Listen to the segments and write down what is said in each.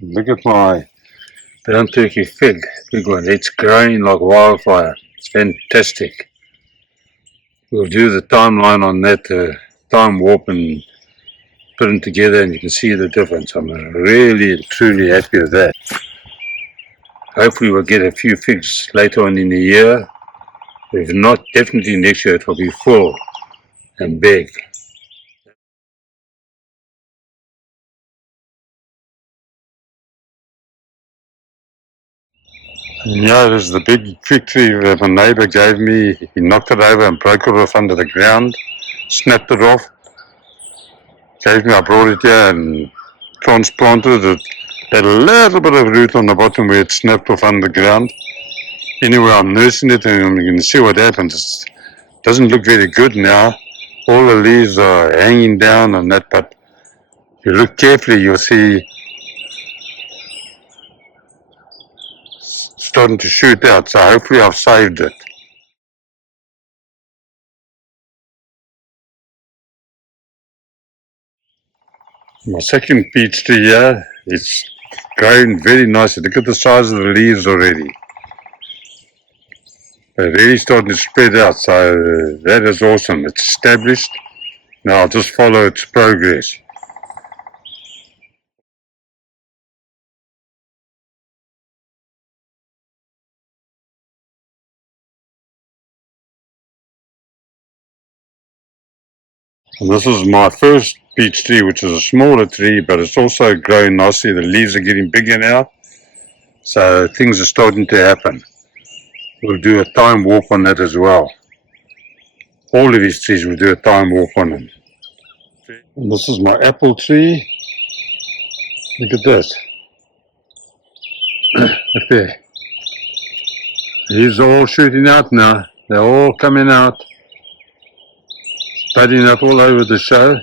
Look at my brown turkey fig, big one. It's growing like wildfire. It's fantastic. We'll do the timeline on that, time warp, and put them together, and you can see the difference. I'm really, truly happy with that. Hopefully we'll get a few figs later on in the year. If not, definitely next year it will be full and big. Yeah, this is the big fig tree that my neighbour gave me. He knocked it over and broke it off under the ground, snapped it off, gave me, I brought it here and transplanted it. Had a little bit of root on the bottom where it snapped off under the ground. Anyway, I'm nursing it and you can see what happens. It doesn't look very good now. All the leaves are hanging down and that, but if you look carefully, you'll see it's starting to shoot out, so hopefully I've saved it. My second peach tree here, it's growing very nicely. Look at the size of the leaves already. They're really starting to spread out, so that is awesome. It's established. Now I'll just follow its progress. And this is my first peach tree, which is a smaller tree, but it's also growing nicely. The leaves are getting bigger now, so things are starting to happen. We'll do a time warp on that as well. All of these trees will do a time warp on them. And this is my apple tree. Look at this. Up there. These are all shooting out now. They're all coming out. Budding up all over the show.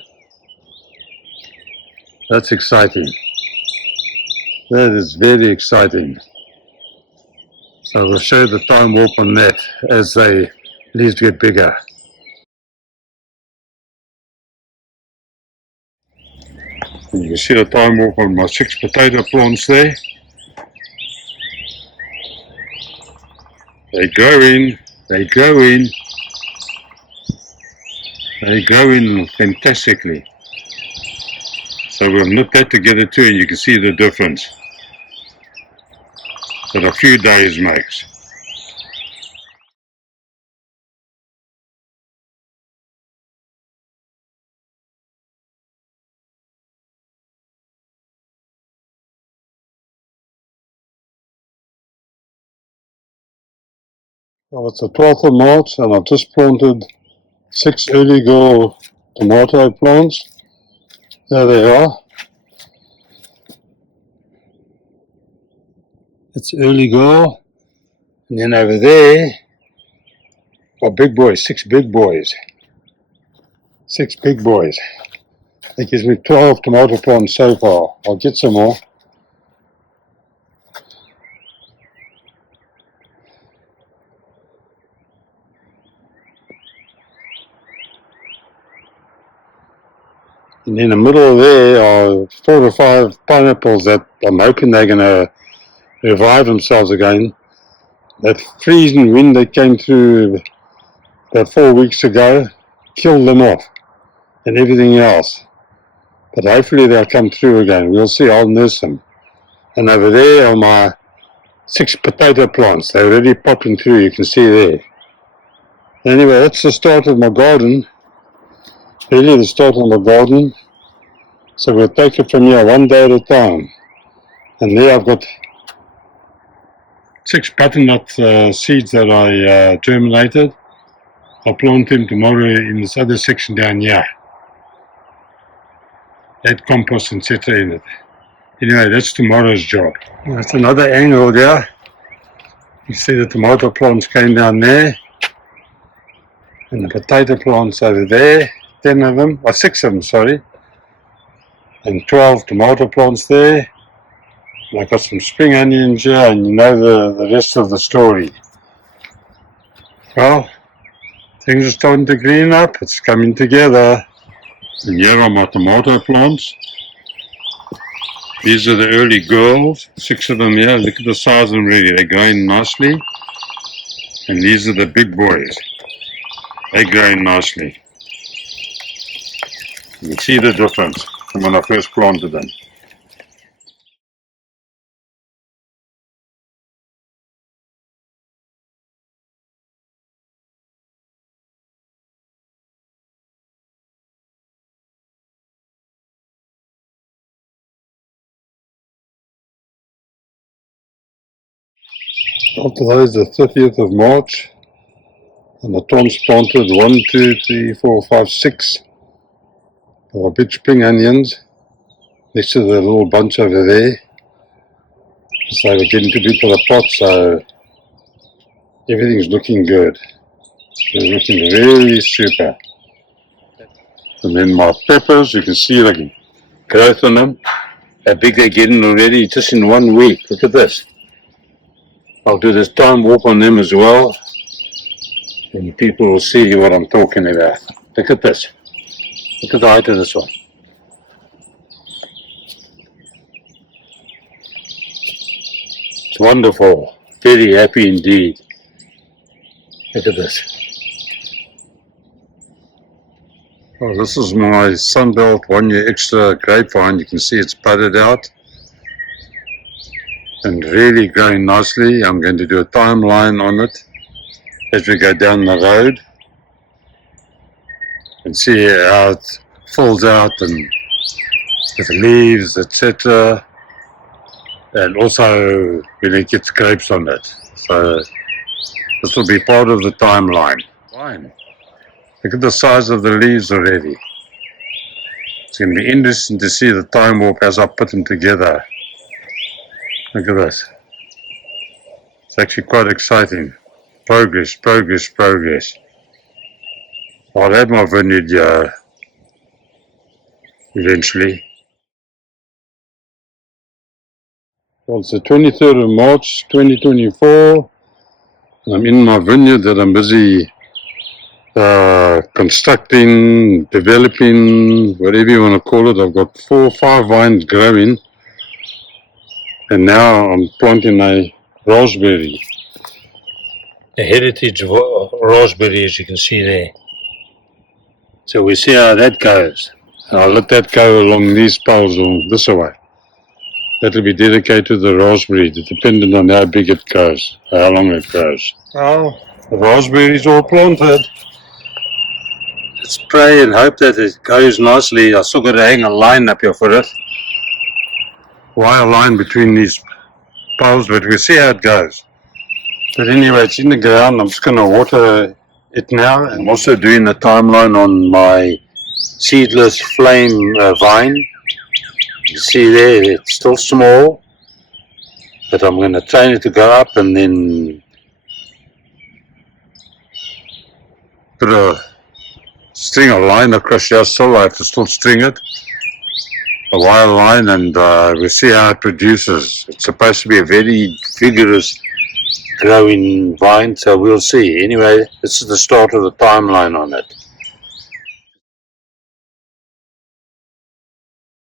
That's exciting. That is very exciting. So we'll show the time warp on that as they leaves get bigger. And you can see the time warp on my 6 potato plants there. They're growing, they're growing, they're growing fantastically. So we'll knit that together too, and you can see the difference that a few days makes. Well, it's the 12th of March, and I've just planted 6 early girl tomato plants. There they are. It's early girl. And then over there are big boys, 6 big boys. 6 big boys. That gives me 12 tomato plants so far. I'll get some more. And in the middle there are 4 or 5 pineapples that I'm hoping they're going to revive themselves again. That freezing wind that came through about 4 weeks ago killed them off and everything else. But hopefully they'll come through again. We'll see. I'll nurse them. And over there are my 6 potato plants. They're already popping through. You can see there. Anyway, that's the start of my garden. Really the start of my garden. So we'll take it from here one day at a time. And there I've got 6 butternut seeds that I germinated. I'll plant them tomorrow in this other section down here. Add compost, etc. in it. Anyway, that's tomorrow's job. That's another angle there. You see the tomato plants came down there. And the potato plants over there. 10 of them, or 6 of them, sorry. And 12 tomato plants there. And I've got some spring onions here, and you know the rest of the story. Well, things are starting to green up. It's coming together. And here are my tomato plants. These are the early girls, 6 of them here. Look at the size of them really, they're growing nicely. And these are the big boys, they're growing nicely. You can see the difference from when I first planted them. After those, the 30th of March, and the transplanted 1, 2, 3, 4, 5, 6 of our big spring onions next to the little bunch over there. So we're getting to be for the pot, so everything's looking good. It's looking really super. And then my peppers, you can see the growth on them, how big they're getting already just in 1 week. Look at this. I'll do this time warp on them as well, and people will see what I'm talking about. Look at this. Look at the height of this one. It's wonderful. Very happy indeed. Look at this. Oh, this is my Sunbelt 1 year extra grapevine. You can see it's budded out and really growing nicely. I'm going to do a timeline on it as we go down the road and see how it falls out and with leaves, etc. And also when it gets grapes on it. So this will be part of the timeline. Fine. Look at the size of the leaves already. It's going to be interesting to see the time warp as I put them together. Look at this. It's actually quite exciting. Progress, progress, progress. I'll have my vineyard here eventually. Well, it's the 23rd of March 2024. I'm in my vineyard that I'm busy constructing, developing, whatever you want to call it. I've got 4 or 5 vines growing, and now I'm planting a raspberry, a heritage raspberry, as you can see there. So we see how that goes. And I'll let that go along these poles or this way. That will be dedicated to the raspberry, depending on how big it goes, how long it grows. Well, the raspberry's all planted. Let's pray and hope that it goes nicely. I still got to hang a line up here for it. Wire line between these poles, but we'll see how it goes. But anyway, it's in the ground. I'm just going to water it now. I'm also doing a timeline on my seedless flame vine. You see there, it's still small, but I'm going to train it to go up and then put a string a line across here. Still, I have to still string it, a wire line, and we'll see how it produces. It's supposed to be a very vigorous growing vine, so we'll see. Anyway, this is the start of the timeline on it.